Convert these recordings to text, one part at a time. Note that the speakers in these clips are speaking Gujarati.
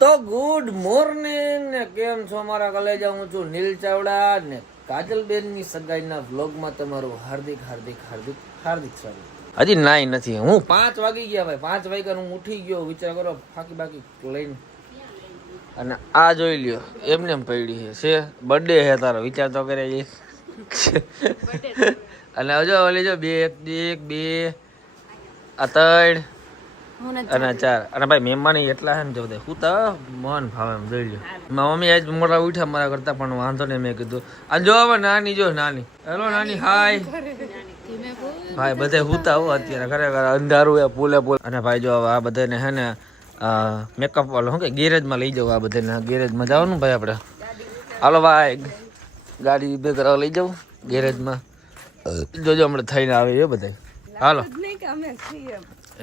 તો ગુડ મોર્નિંગ ને કેમ છો મારા કલેજા? હું છું નીલ ચાવડા ને કાજલબેન ની સગાઈના વ્લોગમાં તમારું હાર્દિક હાર્દિક હાર્દિક હાર્દિક સ્વાગત. હજી નાઈ નથી, હું 5 વાગી ગયા ભાઈ. 5 વાગ્યા હું ઉઠી ગયો, વિચાર કરો ફાકી બાકી લઈને. અને આ જોઈ લ્યો એમને એમ પડી છે બર્થડે છે તારો, વિચાર તો કરે છે. અને હજો ઓલી જો 2 આ 3 અને 4 અને ભાઈ મહેમાન એટલા છે ને જો બધા હું તો મન ભાવે એમ જોઈ લ્યો. મારા મમ્મી આજ મોટા ઉઠ્યા મારા કરતા, પણ વાંધો નહીં. મેં કીધું આ જો હવે નાની જો નાની, હેલો નાની, હાય ભાઈ. બધા હુતા હો અત્યારે, ખરેખર અંધારું એ પૂલે પૂલે. અને ભાઈ જો આ બધાને હે ને મેકઅપ વાળો શું કે ગેરેજમાં લઈ જાવ. આ બધાને ગેરેજમાં જવાનું ભાઈ આપણે. હાલો ભાઈ ગાડી બે કરવા લઈ જાઉં ગેરેજમાં. જોજો હમણાં થઈને આવે એ બધા. હાલો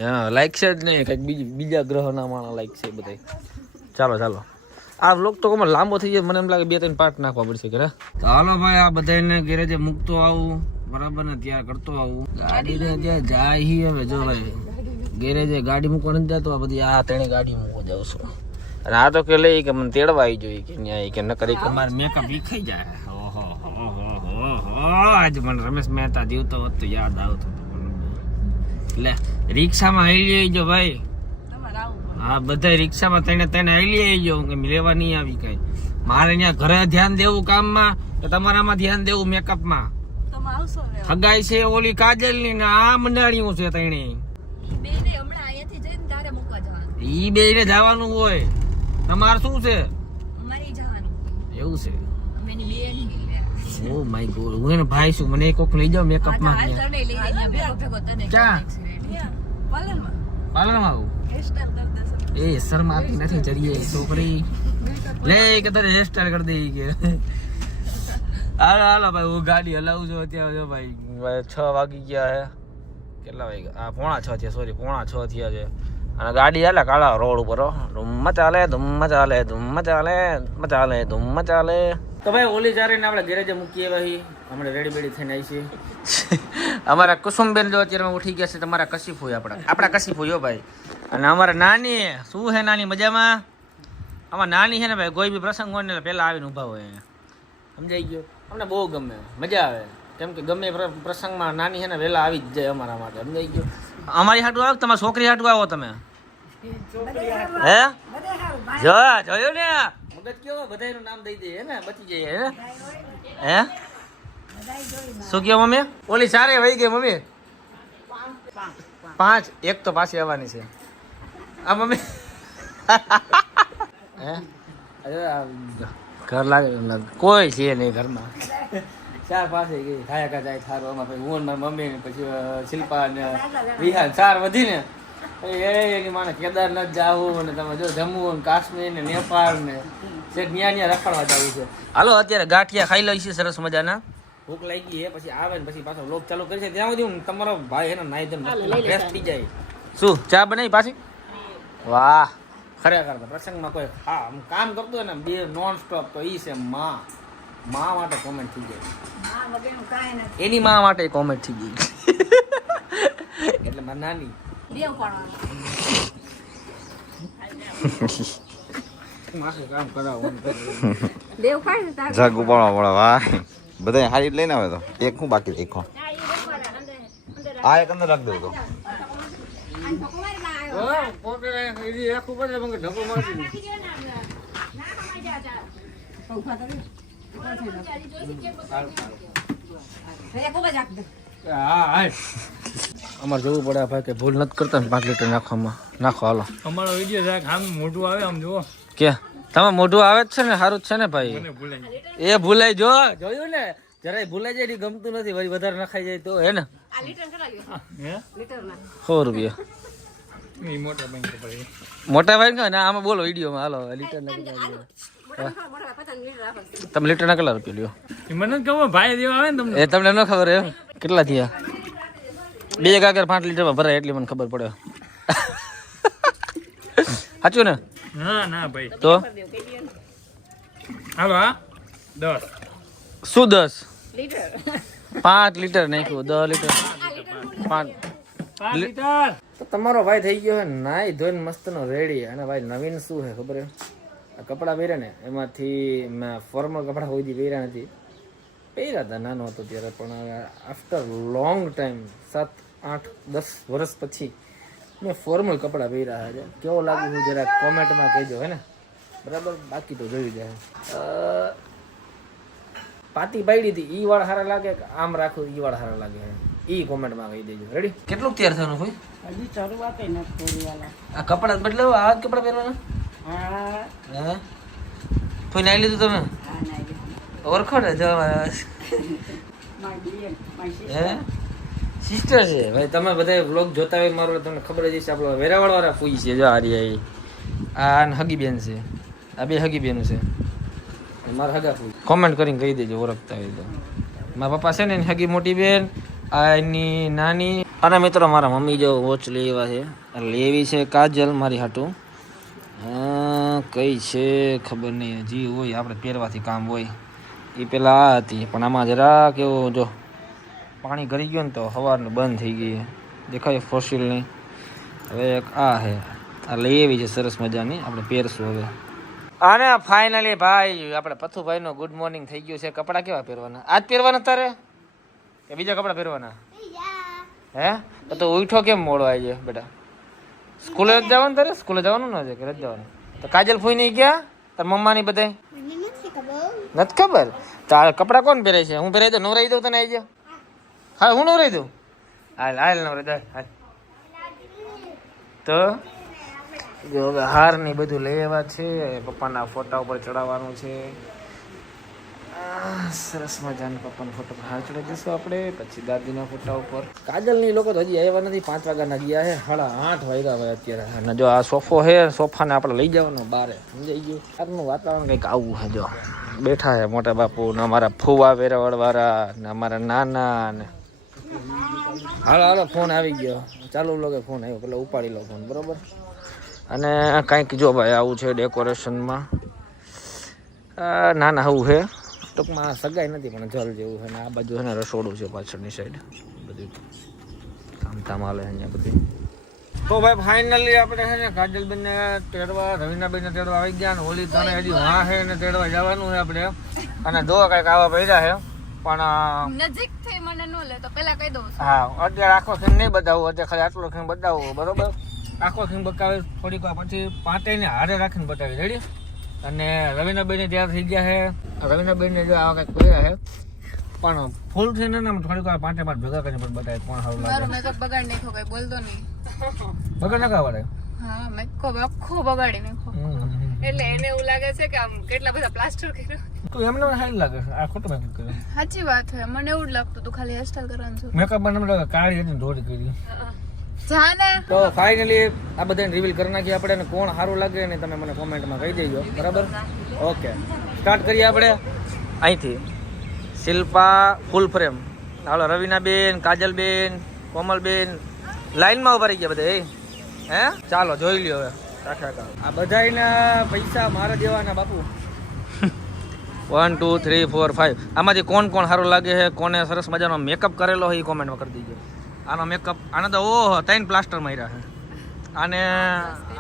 હા, લાઈક છે જ નહીં, કંઈક બીજા ગ્રહના માણસ લાઈક છે બધા. ચાલો ચાલો, આ વ્લોગ તો કોમાં લાંબો થઈ જાય, મને એમ લાગે 2-3 પાર્ટ નાખવા પડશે ઘરે. તો હાલો ભાઈ આ બધાને ગેરેજે મૂકતો આવું બરાબર ને, ત્યાં કરતો આવું. ગાડીને ત્યાં જાય હવે જો ભાઈ ગેરેજે ગાડી મૂકવા નથી જતો. આ બધી આ તેણે ગાડી મૂકવા જાઉં છું. અને આ તો કે લઈ કે મને તેડવા આવી જોઈએ કે ન્યાય કે ન કરી કે મારે મેકઅપ વિખાઈ જાય. ઓહો આજ મને રમેશ મહેતા જીવતો હોત તો યાદ આવતો. એટલે રિક્ષામાં હાલી આવી જો ભાઈ. હા બધા રિક્ષામાં તેને હાલી આવી જાવ કે લેવા નહીં આવી કઈ. મારે ત્યાં ઘરે ધ્યાન દેવું કામમાં કે તમારામાં ધ્યાન દેવું મેકઅપમાં. હગાઈ છે ઓલી કાજલ ની ને આ મંડાણીઓ છે તેને. ઈ બે ને જવાનું હોય, તમારે શું છે એવું છે? ઓ માય ગોડ, હું એને ભાઈ છું, મને કોક લઈ જાવ મેકઅપ માં. ક્યાં પાર્લરમાં આવું? એ શરમાતી નથી જરીએ છોકરી, લે કે તને હેર સ્ટાઈલ કરી દઈ કે. હાલો હાલો ભાઈ હું ગાડી હલાવું છું અત્યારે. જો ભાઈ 6 વાગી ગયા હે. કેટલા વાગ્યા? આ 5:45 થયા, સોરી 5:45 થયા છે. અને ગાડી હાલે કાળા રોડ ઉપર, ધૂમ ચાલે ધૂમ ચાલે ધૂમ ચાલે ચાલે ધૂમ ચાલે. તો ભાઈ ઓલી ચારીને આપણે ગેરેજે મૂકીએ ભાઈ. હમણાં રેડી બેડી થઈને આવી છે. અમારા કુસુમબેન જો અત્યારે ઉઠી ગયા છે. તમારા કશીફ હોય આપણા કશીફ હોય ભાઈ. અને અમારા નાની શું છે? નાની મજામાં? આમાં નાની છે ને ભાઈ, કોઈ બી પ્રસંગ હોય ને પહેલા આવીને ઊભા હોય, સમજાઈ ગયો? અમને બહુ ગમે, મજા આવે. કેમ કે ગમે પ્રસંગમાં નાની છે ને વહેલા આવી જ જાય અમારા માટે, સમજાઈ ગયો? અમારી હાટું આવો, તમારી છોકરી હાટું આવો તમે. હે જોયું ને મગજ કેવો, બધાનું નામ દઈ દે ને, બચી જાય હે. શું કહો મમ્મી? ઓલી સારે વહી ગઈ મમ્મી. 5 એક તો પાછી આવવાની છે. આ મમ્મી હે ઘર લાગે કોઈ છે નહીં ઘરમાં. 4 પાસે ગઈ ખાયા ખા જાય થારો. આમાં પછી હું મારી મમ્મી ને પછી શિલ્પા ને વિહાન 4 વધીને એની માને કેદારનાથ જાવું અને તમે જો જમ્મુ ને કાશ્મીર ને નેપાળ ને ન્યા રખડવા જવું છે. હાલો અત્યારે ગાંઠિયા ખાઈ લઈશું સરસ મજાના. ભૂખ લાગી છે, પછી આવે ને પછી પાછો વ્લોગ ચાલુ કરી છે. ત્યાં સુધી હું તમારો ભાઈ એને નાઈ દે ફ્રેશ થઈ જાય. શું ચા બનાવી પાછી? વાહ ખરેખર પ્રસંગમાં કોઈ કામ કરતું હોય ને બે નોન સ્ટોપ તો ઈ છે માં માટે કોમેન્ટ થઈ જાય. એની માં માટે કોમેન્ટ થઈ ગઈ. એટલે મારી નાની કામ કરાવવાનું જાગુ પાડવા પડે. વાહ બધા હારી લઈને આવે તો એક હું બાકી એક આ એક અંદર રાખી દઉં તો અમારે જોવું પડે ભાઈ કે ભૂલ નથી કરતા ને 5 લીટર નાખવામાં. નાખો હાલો. અમારો વિડીયો આમ મોઢું આવે આમ જુઓ કે તમે મોઢું આવે જ છે ને, સારું જ છે ને ભાઈ. એ ભૂલાઈ જો જોયું ને, જરાય ભૂલાઈ જાય ગમતું નથી, વળી વધારે નખાઈ જાય તો હે ને. 100 રૂપિયા મોટા ભાઈ ને આમાં બોલો વિડીયોમાં. હાલો લીટર ના તમે લીટર ના કેટલા રૂપિયા લ્યો? મને ખબર ભાઈ દેવા આવે ને તમને. એ તમને ન ખબર એમ? કેટલા થયા? 2 ગાગર 5 લીટરમાં ભરાય એટલી મને ખબર પડે. સાચું ને? ના ભાઈ તો હાલો. હા 10 શું 10 લીટર? 5 લીટર નાખ્યું 10 લીટર 5 5 લીટર તો તમારો ભાઈ થઈ ગયો છે નાઈ ધોઈને મસ્તનો રેડી. અને ભાઈ નવીન શું છે ખબર છે, આ કપડાં પહેર્યા ને એમાંથી મેં ફોર્મલ કપડાં કોઈ પહેર્યા નથી. પહેર્યા હતા નાનો હતો ત્યારે, પણ આફ્ટર લોંગ ટાઈમ 7, 8, 10 વર્ષ પછી મેં ફોર્મલ કપડાં પહેર્યા છે. કેવો લાગુ છું જરા કોમેન્ટમાં કહેજો હે ને, બરાબર? બાકી તો જોઈ જાય. પાતી પાડી હતી ઈ વાળ સારા લાગે કે આમ રાખું ઈ વાળ સારા લાગે ઈ કોમેન્ટમાં કહી દેજો. રેડી? કેટલું તૈયાર થવાનું ભાઈ? હજી શરૂઆત નથી કરી વાલા. આ કપડા બદલાવ, આ કપડા પહેરવાના? હા હે કોઈ નાઈ લીધું તમે? હા નાઈ ઓળખો ને જો માય બેન માય હે સિસ્ટર છે ભાઈ. તમે બધા વ્લોગ જોતા હોય મારો, તમને ખબર જ હશે આપણો વેરાવળ વાળા ફૂઈ છે. જો આરી આ હગી બેન છે, આ બે હગી બેન છે મારા હગા ફૂઈ. કોમેન્ટ કરીને કહી દેજો ઓળખતા હોય તો. મારા પપ્પા છે ને એની હગી મોટી બેન, આ એની નાની. અને મિત્રો મારા મમ્મી જો વોચ લેવા છે, લેવી છે કાજલ મારી હાટું. કઈ છે ખબર નહીં, હજી હોય આપણે પહેરવાથી કામ હોય. એ પેલા આ હતી, પણ આમાં જરા કેવું જો પાણી ગળી ગયું ને તો સવારનું બંધ થઈ ગઈ. દેખાય ફોસિલની. હવે એક આ છે, આ લઈ એવી છે સરસ મજાની, આપણે પહેરશું હવે. અને ફાઇનલી ભાઈ આપણે પથુભાઈનો ગુડ મોર્નિંગ થઈ ગયું છે. કપડાં કેવા પહેરવાના? આજ પહેરવાના તારે કે બીજા કપડાં પહેરવાના? હે તો ઉઠો કેમ મોડો આવી જાય બેટા? સ્કૂલે જ જવાનું તારે? સ્કૂલે જવાનું ન છે કે નથી જવાનું? તો કાજલ ફૂઈ નહીં ગયા તાર મમ્માની બધા? નથી ખબર? તો આ કપડાં કોણ પહેરે છે? હું પહેરાઈ દઉં, નવરાઈ દઉં તને? આવી જાવ. હા હું નવરાઈ દઉં. હાલ હાલ નવરાઈ દે હાલ. તો જો હવે હાર ને બધું લેવા છે, પપ્પાના ફોટા ઉપર ચડાવવાનું છે. સરસ મજાના પપ્પાના ફોટો પર હાર ચડાવી દઈશું આપણે. પછી દાદીના ફોટા ઉપર. કાજલની લોકો તો હજી આવ્યા નથી, 5 વાગ્યાના ગયા છે, 8:30 વાગ્યા હોય અત્યારે. અને જો આ સોફો છે, સોફાને આપણે લઈ જવાનો બારે, સમજાઈ ગયું? આજનું વાતાવરણ કંઈક આવું છે. જો બેઠા છે મોટા બાપુ ને અમારા ફૂવા વેરાવળ વાળા ને અમારા નાના ને. હાલો હાલો ફોન આવી ગયો, ચાલુ લોકો ફોન આવ્યો, પેલા ઉપાડી લો ફોન, બરોબર? અને કંઈક જો ભાઈ આવું છે ડેકોરેશનમાં. નાના આવું છે ટૂંકમાં, સગાઈ નથી પણ જલ જેવું છે. ને આ બાજુ છે ને રસોડું છે પાછળની સાઈડ, બધું કામધામ હાલે અહીંયા બધું. તો ભાઈ ફાઇનલી આપણે છે ને કાજલબેનને તેડવા, રવિનાબેનને તેડવા આવી ગયા. ને ઓલી તને હજી વાં છે ને તેડવા જવાનું છે આપણે. અને જો કંઈક આવા પડ્યા છે, પણ નજીક થઈ મને ન લે તો પેલા કહી દઉં. હા અત્યારે આખો ખીણ નહીં બતાવું, અત્યારે ખાલી આટલો ખીણ બતાવું, બરોબર? આખો ખીણ બતાવે થોડીક વાર પછી 5 હારે રાખીને બતાવી. રેડી? અને રવિનાબેન તૈયાર થઈ ગયા છે. રવિનાબેન જો આવા કંઈક કર્યા છે, પણ ફૂલ છે ને થોડીક વાર 5 ભેગા કરીને પણ બતાવે કોણ સારું મારો લાગે. મેકઅપ બગાડી નાખ્યો, કઈ બોલતો નહીં. બગડ ના ખાવા હા મેકઅપ આખો બગાડી નાખ્યો. એટલે એને એવું લાગે છે કે આમ કેટલા બધા પ્લાસ્ટર કર્યો. તું એમને સારી લાગે છે, આ ખોટું મેકઅપ કર્યું. સાચી વાત છે, મને એવું જ લાગતું તું ખાલી હેરસ્ટાઈલ કરવાનું છે. મેકઅપ મને કાળી હતી ધોળી કરી. જાને તો ફાઇનલી આ બધાને રિવીલ કરી નાખીએ આપણે, અને કોણ સારું લાગે ને તમે મને કોમેન્ટમાં કહી દેજો, બરાબર? ઓકે સ્ટાર્ટ કરીએ આપણે અહીંથી. શિલ્પા ફૂલ ફ્રેમ. હાલો રવિનાબેન, કાજલબેન, કોમલબેન લાઈનમાં ઉભા રહી ગયા બધા. હે ચાલો જોઈ લ્યો હવે. આ બધાના પૈસા મારા દેવાના બાપુ. 1 2 3 4 5. આમાંથી કોણ કોણ સારું લાગે છે, કોને સરસ મજાનો મેકઅપ કરેલો હોય એ કોમેન્ટમાં કરી દીજો. આનો મેકઅપ, આનો તો ઓહો 3 પ્લાસ્ટર માર્યા છે. અને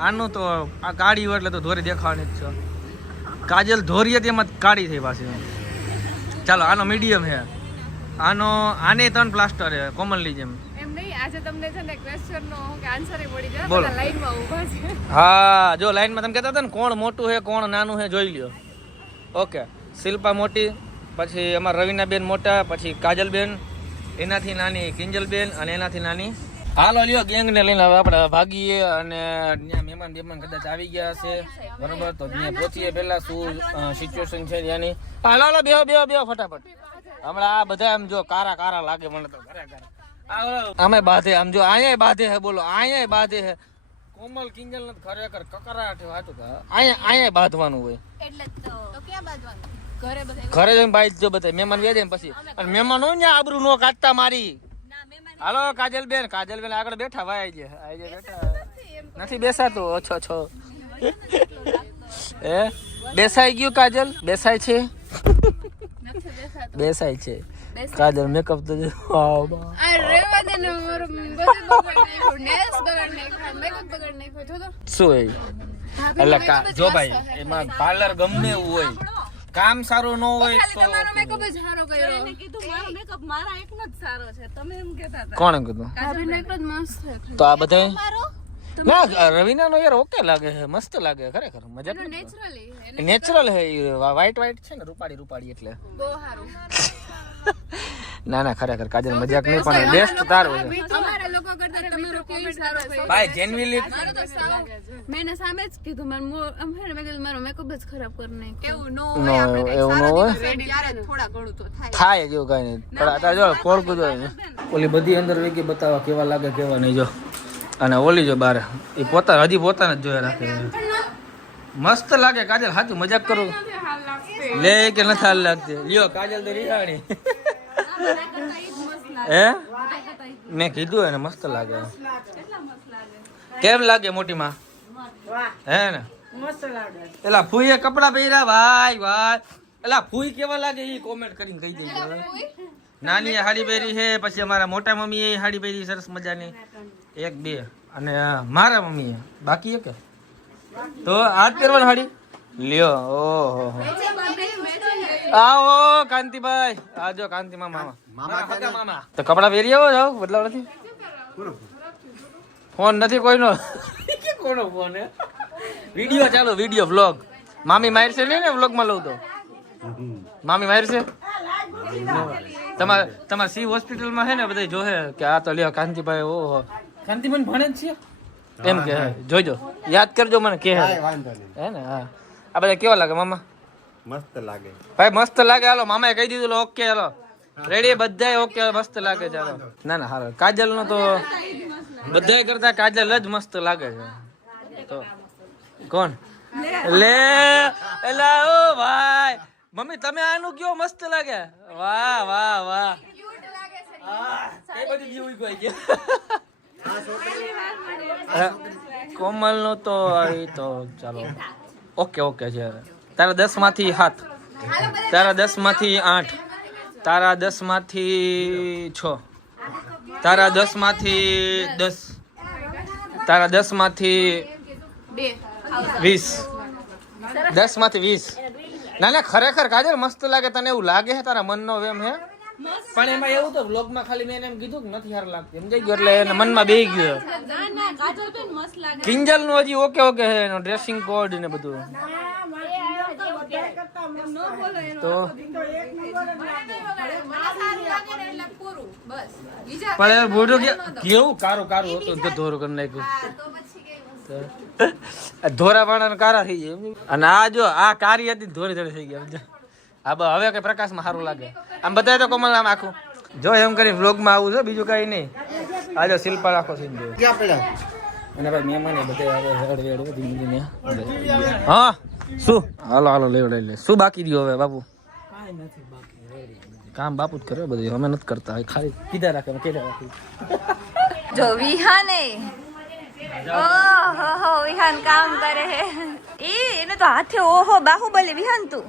આનું તો આ કાળી હોય એટલે તો ધોરી દેખાવાની જ છે. કાજલ ધોરી હતી એમાં કાળી થઈ પાછી. ચાલો આનો મીડિયમ છે, આને 3 પ્લાસ્ટર છે કોમનલી જેમ. એમ નહીં, આજે તમને છે ને ક્વેશ્ચન નો કે આન્સર મળી જાય. બોલો. બધા લાઈનમાં ઊભા છે. હા જો લાઈનમાં તમે કહેતા હતા ને કોણ મોટું છે કોણ નાનું છે, જોઈ લ્યો. ઓકે શિલ્પા મોટી, પછી અમારા રવિનાબેન મોટા, પછી કાજલબેન, એનાથી નાની કિંજલબેન, અને એનાથી નાની. હાલો લ્યો ગેંગને લઈને હવે આપણે ભાગીએ. અને ત્યાં મહેમાન કદાચ આવી ગયા હશે, બરોબર? તો ત્યાં પહોંચીએ પહેલા શું સિચ્યુએશન છે ત્યાંની. હાલો હાલો બેહો ફટાફટ. હમણાં આ બધા આમ જો કારા લાગે મને તો. આમે બાધે, આમ જો અહીંયા બાધે હે, બોલો અહીંયા બાધે હે. કોમલ કિંજલ ને ખરેખર કકરાટ વાતું અહીંયા બાંધવાનું હોય. એટલે તો ક્યાં બાંધવાનું? ઘરે બધા ઘરે જઈને બાઈ જો બધા મહેમાન વ્યા જાય પછી. અને મહેમાન હોય ને આબરૂ નો કાઢતા મારી. હાલો કાજલબેન આગળ બેઠા ભાઈ આઈ બેઠા નથી બેસાતું. ઓછો એ બેસાઈ ગયું કાજલ? બેસાય છે કાજલ મેકઅપ તો આ રેવા દે અને મારો બધું બગાડ નાખ્યું, nails બગાડ નાખ્યા, makeup બગાડ નાખ્યો. જો તો. શું એ એટલે જો ભાઈ એમાં પાર્લર ગમે એવું હોય, કામ સારું ન હોય ખાલી તો તમારો makeup જ સારો કર્યો. કીધું મારો મેકઅપ મારા એકનો જ સારો છે, તમે એમ કહેતા હતા. કોણે કીધું? ભાભીનો એકલો જ મસ્ત છે. તો આ બધા ના રવિના નો યાર ઓકે લાગે છે, મસ્ત લાગે ખરેખર, મજાક એનો naturally, એને નેચરલ હે, વ્હાઈટ છે ને, રૂપાળી એટલે બહુ સારું. ના ના ખરેખર કાજલ મજાક નહીં, પણ બેસ્ટ તારું છે અમારા લોકો કરતા તમારો comment સારો છે. ભાઈ જેન્યુઇનલી. મારો તો સાવ મેં એને સામે જ કીધું, મારું આમ હે ને, મેં કીધું મારો મેકઅપ જ ખરાબ કરી નાખ્યો. એવું નો નો એવું ન હોય, ત્યારે થોડા ઘણું તો થાય. થાય જેવું કઈ નહીં, પણ આ જો કોલ કીધો ઓલી બધી અંદર વેગી બતાવવા કેવા લાગે કેવા નહીં. જો અને ઓલી જો બાર એ પોતા હજી પોતાને જ જોયા રાખે, મસ્ત લાગે કાજલ, સાચું મજાક કરું લે કે નથી હાલ લાગતી, લ્યો કાજલ તો રીહાણી હે મેં કીધું એને મસ્ત લાગે. કેમ લાગે મોટી માં? હે ને મસ્ત લાગે. એલા ફૂઈએ કપડા પહેર્યા ભાઈ ભાઈ, એલા ફૂઈ કેવા લાગે એ કોમેન્ટ કરીને કહી દેજો. નાની હાડી પહેરી છે, પછી અમારા મોટા મમ્મીએ હાડી પહેરી સરસ મજાની, એક બે, અને મારા મમ્મીએ બાકી એક તો આજ પહેરવાની હાડી લ્યો. ઓહો આવો કાંતિભાઈ, આજો કાંતિ મામા તો કપડા પહેરી આવો, જાઓ બદલાવ નથી, ફોન નથી કોઈનો કોનો ફોન હે? વિડીયો ચાલો, વિડીયો વ્લોગ. મામી મારશે નહીં ને વ્લોગમાં લઉં તો? મામી મારશે? તમારા સી હોસ્પિટલમાં છે ને બધા જોહે કે આ તો લ્યો કાંતિભાઈ, ઓહો કાંતિભાઈ ભણે જ છે એમ કે, જોજો યાદ કરજો મને કે હે ને. હા આ બધા કેવા લાગે મામા? મસ્ત લાગે ભાઈ મસ્ત લાગે. હાલો મામાએ કહી દીધું ઓકે, હાલો રેડી બધાય ઓકે, મસ્ત લાગે. ચાલો ના ના હાલો, કાજલ નો તો બધાય કરતા કાજલ જ મસ્ત લાગે છે. તો કોણ લે એલા ઓ ભાઈ મમ્મી તમે આનું કયો મસ્ત લાગે, વાહ વાહ વાહ. એ બધું જીવ કોઈ કે કોમલ નો તો તો ચાલો ઓકે ઓકે છે. તારા 10 માંથી 7, તારા 10 માંથી 8, તારા 10 માંથી 6, તારા 10 માંથી 10, તારા 10 માંથી 20, 10 માંથી 20. ના ના ખરેખર કાજલ મસ્ત લાગે. તને એવું લાગે છે તારા મનનો વેમ હે? પણ એમાં એવું તો વ્લોગમાં ખાલી મેં એમ કીધું કે નથી સારું લાગતું એમ જઈ ગયું, એટલે એને મનમાં બેહી ગયું. કિંજલ નું હજી ઓકે ઓકે છે, એનો ડ્રેસિંગ કોડ ને બધું. તો પણ એ બોડો કેવું કારું કારું હતું, ધોરું કરી નાખ્યું, ધોરા પાણા કારા થઈ જાય. અને આ જો આ કારી હતી ધોરી ધોરી થઈ ગયા. હા બસ હવે કઈ પ્રકાશમાં સારું લાગે. આમ બધા તો કોમલ આમ આખું જો એમ કરી વ્લોગમાં આવું છે, બીજું કઈ નહીં. આ જો શિલ્પા રાખો સીન જો. અને ભાઈ મહેમાન બધા હા શું હાલો હાલો લેવડાવી લે. શું બાકી રહ્યું હવે બાપુ? કામ બાપુ જ કરે બધું, અમે નથી કરતા. ખાલી કીધા રાખે કેડા રાખી. જો વિહાને ઓહો વિહાન કામ કરે હે. એને તો હાથે ઓહો બાહુબલી વિહાન તું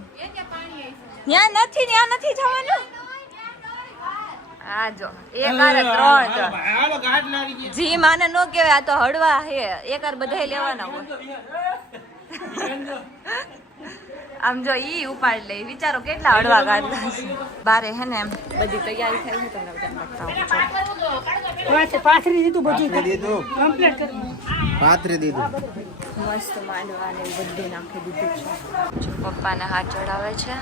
ત્યાં નથી જવાનું. આ જો એક આરે 3 જી માને નો કહેવાય, આ તો હળવા હે, એક આર બધાય લેવાના હોય. આમ જો ઈ ઉપાડ લે, વિચારો કેટલા હળવા ગાડતા છે. બારે હે ને એમ બધી તૈયારી થઈ છે, તમને બતાવું. પાથરી દીધું બધું કમ્પ્લીટ કરી પાથરી દીધું. મસ્ત માંડવાને બધું નાખી દીધું છે. જો પપ્પાને હાથ ચડાવે છે.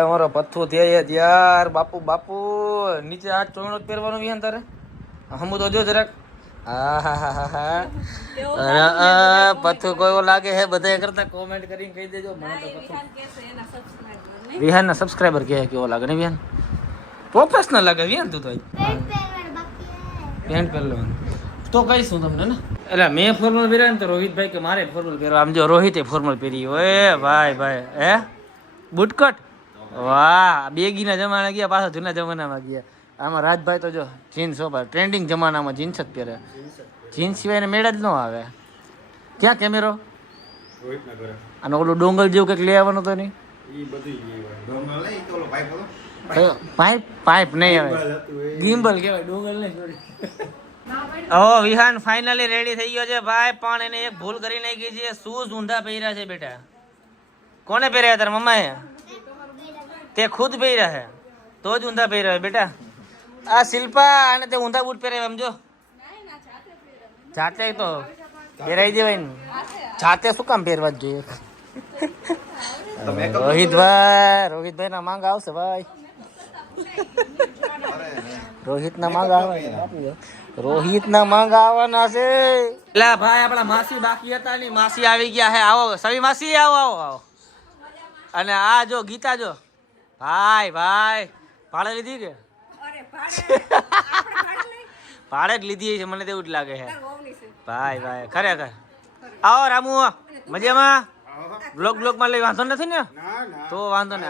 અમારો પથ્થુ થયા યાર. બાપુ બાપુ નીચે આ ચોઈણો પહેરવાનું વિહાન તારે હમું તો જો જરાક. પથ્થુ કોઈ લાગે છે બધા કરતા કોમેન્ટ કરીને કહી દેજો. મને તો વિહાન ના સબસ્ક્રાઇબર કહે કેવો લાગે ને વિહાન? પ્રોફેશનલ લાગે વિહાન તું તો. પેન્ટ પહેરવાનું તો કહીશું તમને ને. એટલે મેં ફોર્મલ પહેર્યા ને તો રોહિતભાઈ કે મારે ફોર્મલ પહેરવા. આમ જો રોહિતે ફોર્મલ પહેરી હોય ભાઈ ભાઈ હે બુટકટ. વાહ બેગીના જમાના ગયા, પાછા જૂના જમાનામાં ગયા. આમાં રાજભાઈ તો જો જીન્સ હો ભાઈ, ટ્રેન્ડિંગ જમાનામાં જીન્સ જ પહેરે. જીન્સ સિવાય એને મેળ જ ન આવે. ક્યાં કેમેરો? અને ઓલું ડોંગલ જેવું કંઈક લઈ આવવાનું તો નહીં? પાઇપ નહીં આવે, ગિમ્બલ કહેવાય, ડોંગલ નહીં. ઓ વિહાન ફાઇનલી રેડી થઈ ગયો છે ભાઈ, પણ એને એક ભૂલ કરી નાખી છે. શૂઝ ઊંધા પહેર્યા છે બેટા. કોને પહેર્યા? તારા મમ્માએ? તે ખુદ પહેર્યા છે તો જ ઊંધા પહેર્યા બેટા. આ શિલ્પા અને તે ઊંધા બૂટ પહેર્યા સમજો. જાતે તો પહેરાઈ દેવાય ને, જાતે શું કામ પહેરવા જ જોઈએ? રોહિતભાઈ ના માંગ આવશે ભાઈ. રોહિત ના માંગ આવે, રોહિત ના માંગ આવવાના છે. એટલે ભાઈ આપણા માસી બાકી હતા ને, માસી આવી ગયા હે. આવો સવી માસી, આવો આવો આવો. અને આ જો ગીતા જો ભાઈ ભાડે લીધી કે? ભાડે જ લીધી છે મને તો એવું જ લાગે છે ભાઈ ખરેખર. આવો રામુ, મજામાં? બ્લોગ માં લઈ વાંધો નથી ને? તો વાંધો ને.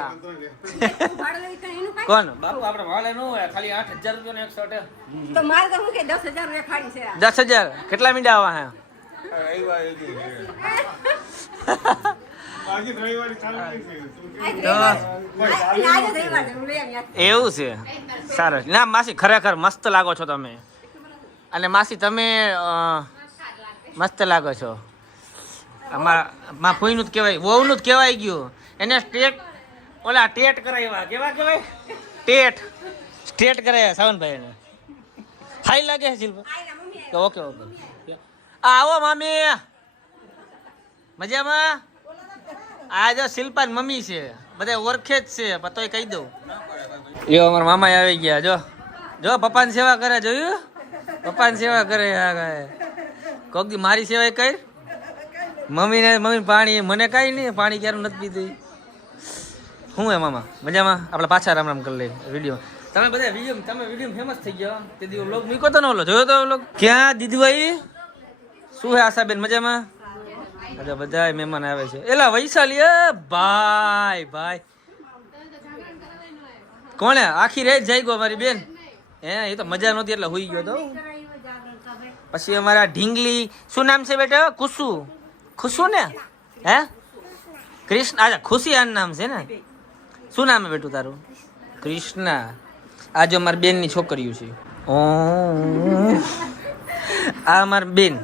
કોણ બાપુ આપણે ભાડે ન હોય, ખાલી 8,000 રૂપિયા એક શર્ટ. તો મારે તો હું કે 10,000 રૂપિયા ખાડી છે. 10,000 કેટલા મીંડા આવા હે? એવું છે? સરસ. ના માસી ખરેખર મસ્ત લાગો છો તમે. અને માસી તમે મસ્ત લાગો છો. અમારા ફોઈનું જ કહેવાય, વહુનું જ કહેવાય ગયું. એને સ્ટેટ ઓલા ટેટ કરાવ્યા. કેવા કહેવાય? સ્ટેટ કરાવ્યા સાવનભાઈ એને. હાઈ લાગે છે શિલ્પા? Okay okay. આવો મામી, મજામાં? આ જો શિલ્પા મમ્મી છે, બધા ઓળખે જ છે, પતોય કહી દઉં. યો અમારા મામા આવી ગયા. જો પપ્પાની સેવા કરે, જોયું? પપ્પાની સેવા કરે. કોક દી મારી સેવા કર. મમ્મી પાણી, મને કઈ નહીં, પાણી ક્યારે નથી પીધી. શું હે મામા મજામાં? આપણે પાછા રામ રામ કરી લઈએ વિડીયો. તમે બધા વિડીયો ફેમસ થઈ ગયા. તે દી વ્લોગ મૂક્યો તો ને, ઓલો જોયો તો વ્લોગ? ક્યાં દીદુભાઈ? શું હે આશાબેન મજામાં? અચ્છા બધા મહેમાન આવે છે. એલા વૈશાલી ભાઈ કોણે આખી રેત જાય ગયો અમારી બેન? હે એ તો મજા નહોતી એટલે હોઈ ગયો તો. પછી અમારા ઢીંગલી, શું નામ છે બેટા? ખુશુ ને? હે કૃષ્ણ? અચ્છા ખુશી આનું નામ છે ને? શું નામ હે બેટું તારું? કૃષ્ણા. આ જો અમારી બેનની છોકરીઓ છે. આ અમારી બેન,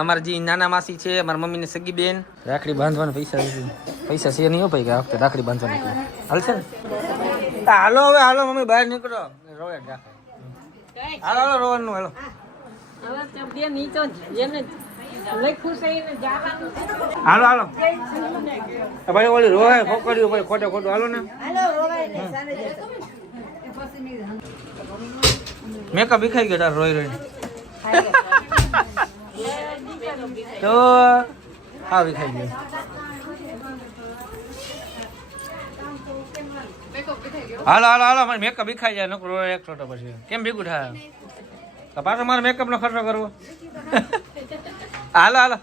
અમારા જે નાના માસી છે, અમારા મમ્મીની સગી બેન. રાખડી બાંધવાના પૈસા છે નહીં હો ભાઈ, આ વખતે રાખડી બાંધવાના હાલશે ને? હાલો હવે હાલો મમ્મી બહાર નીકળો. રોવે રાખે. હાલો રોવાનું હાલો. હાલો ભાઈ, ઓલી રોવે ફોકડ્યું ભાઈ, ખોટું હાલો ને. મેકઅપ વિખાઈ ગયો તાર રોઈ તો હા વિખાઈ ગયો. હાલો મારે મેકઅપ વિખાઈ જાય નકરો એક છોટો. પછી કેમ ભેગું થાય? પાછો મારે મેકઅપ નો ખર્ચો કરવો. હાલો